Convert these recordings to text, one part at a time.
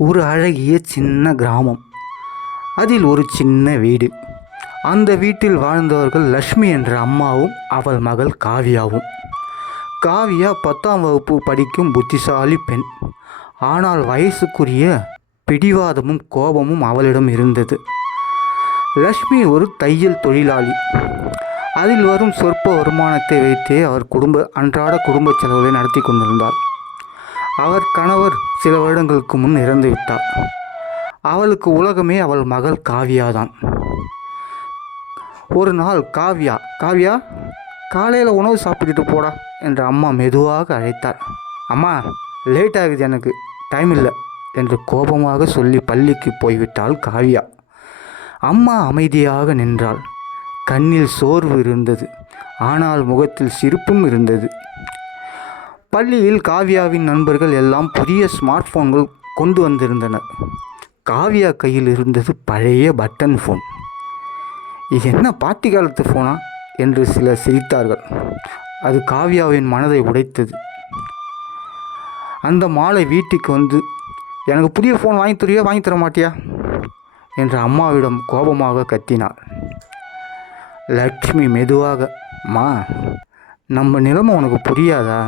ஒரு அழகிய சின்ன கிராமம். அதில் ஒரு சின்ன வீடு. அந்த வீட்டில் வாழ்ந்தவர்கள் லக்ஷ்மி என்ற அம்மாவும் அவள் மகள் காவியாவும். காவியா 10ஆம் வகுப்பு படிக்கும் புத்திசாலி பெண். ஆனால் வயசுக்குரிய பிடிவாதமும் கோபமும் அவளிடம் இருந்தது. லக்ஷ்மி ஒரு தையல் தொழிலாளி. அதில் வரும் சொற்ப வருமானத்தை வைத்தே அவர் அன்றாட குடும்ப செலவுகளை நடத்தி கொண்டிருந்தார். அவர் கணவர் சில வருடங்களுக்கு முன் இறந்து விட்டார். அவளுக்கு உலகமே அவள் மகள் காவியாதான். ஒரு நாள் காவியா காலையில் உணவு சாப்பிட்டுட்டு போடா என்று அம்மா மெதுவாக அழைத்தார். அம்மா, லேட் ஆகுது, எனக்கு டைம் இல்லை என்று கோபமாக சொல்லி பள்ளிக்கு போய்விட்டாள் காவியா. அம்மா அமைதியாக நின்றாள். கண்ணில் சோர்வு இருந்தது, ஆனால் முகத்தில் சிரிப்பும் இருந்தது. பள்ளியில் காவியாவின் நண்பர்கள் எல்லாம் புதிய ஸ்மார்ட் போன்கள் கொண்டு வந்திருந்தனர். காவியா கையில் இருந்தது பழைய பட்டன் ஃபோன். இது என்ன பாட்டி காலத்து ஃபோனா என்று சிலர் சிரித்தார்கள். அது காவியாவின் மனதை உடைத்தது. அந்த மாலை வீட்டுக்கு வந்து, எனக்கு புதிய ஃபோன் வாங்கி தர மாட்டியா என்று அம்மாவிடம் கோபமாக கத்தினாள். லக்ஷ்மி மெதுவாக, மா, நம்ம நிலைமை உனக்கு புரியாதா?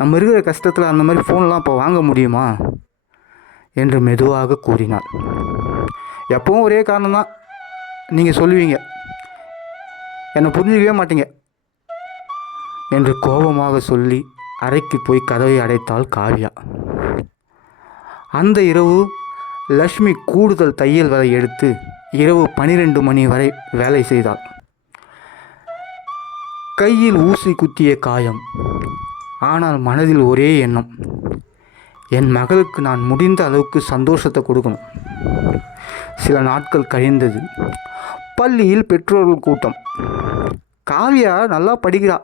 நம்ம இருக்கிற கஷ்டத்தில் அந்த மாதிரி ஃபோன்லாம் இப்போ வாங்க முடியுமா என்று மெதுவாக கூறினாள். எப்பவும் ஒரே காரணம்தான் நீங்கள் சொல்லுவீங்க, என்னை புரிஞ்சிக்கவே மாட்டீங்க என்று கோபமாக சொல்லி அறைக்கு போய் கதவை அடைத்தாள் காவியா. அந்த இரவு லக்ஷ்மி கூடுதல் தையல் வேலை எடுத்து இரவு 12 மணி வரை வேலை செய்தாள். கையில் ஊசி குத்திய காயம், ஆனால் மனதில் ஒரே எண்ணம், என் மகளுக்கு நான் முடிந்த அளவுக்கு சந்தோஷத்தை கொடுக்கணும். சில நாட்கள் கழிந்தது. பள்ளியில் பெற்றோர்கள் கூட்டம். காவியா நல்லா படிக்கிறா,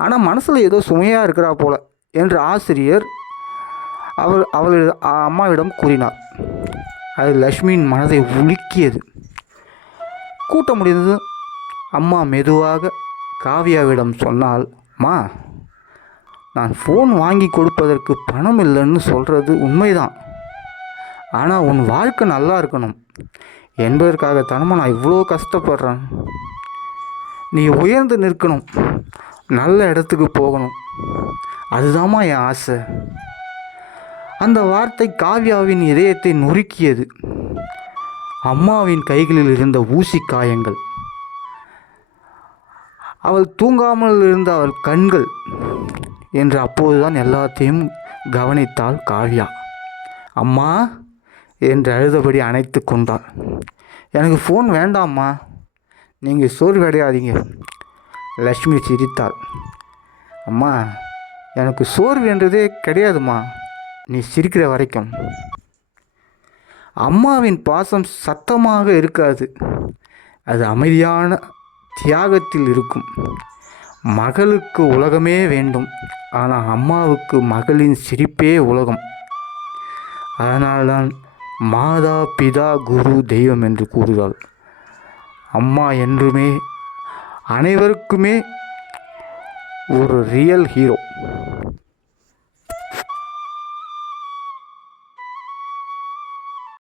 ஆனால் மனசில் ஏதோ சுமையாக இருக்கிறா போல என்று ஆசிரியர் அவள் அம்மாவிடம் கூறினார். அது லக்ஷ்மியின் மனதை உலுக்கியது. கூட்டம் முடிந்தது. அம்மா மெதுவாக காவியாவிடம் சொன்னால், மா, நான் ஃபோன் வாங்கி கொடுப்பதற்கு பணம் இல்லைன்னு சொல்கிறது உண்மைதான். ஆனால் உன் வாழ்க்கை நல்லா இருக்கணும் என்பதற்காகத்தானமா நான் இவ்வளோ கஷ்டப்படுறேன். நீ உயர்ந்து நிற்கணும், நல்ல இடத்துக்கு போகணும், அதுதாம்மா என் ஆசை. அந்த வார்த்தை காவியாவின் இதயத்தை நொறுக்கியது. அம்மாவின் கைகளில் இருந்த ஊசி காயங்கள், அவள் தூங்காமல் இருந்த அவள் கண்கள் என்று அப்போதுதான் எல்லாத்தையும் கவனித்தாள் காவியா. அம்மா என்று அழுதபடி அணைத்து கொண்டாள். எனக்கு ஃபோன் வேண்டாம்மா, நீங்கள் சோர்வடையாதீங்க. லக்ஷ்மி சிரித்தாள். அம்மா, எனக்கு சோர்வு என்றதே கிடையாதும்மா, நீ சிரிக்கிற வரைக்கும். அம்மாவின் பாசம் சத்தமாக இருக்காது, அது அமைதியான தியாகத்தில் இருக்கும். மகளுக்கு உலகமே வேண்டும், ஆனால் அம்மாவுக்கு மகளின் சிரிப்பே உலகம். அதனால்தான் மாதா பிதா குரு தெய்வம் என்று கூறுகிறாள். அம்மா என்றுமே அனைவருக்குமே ஒரு ரியல் ஹீரோ.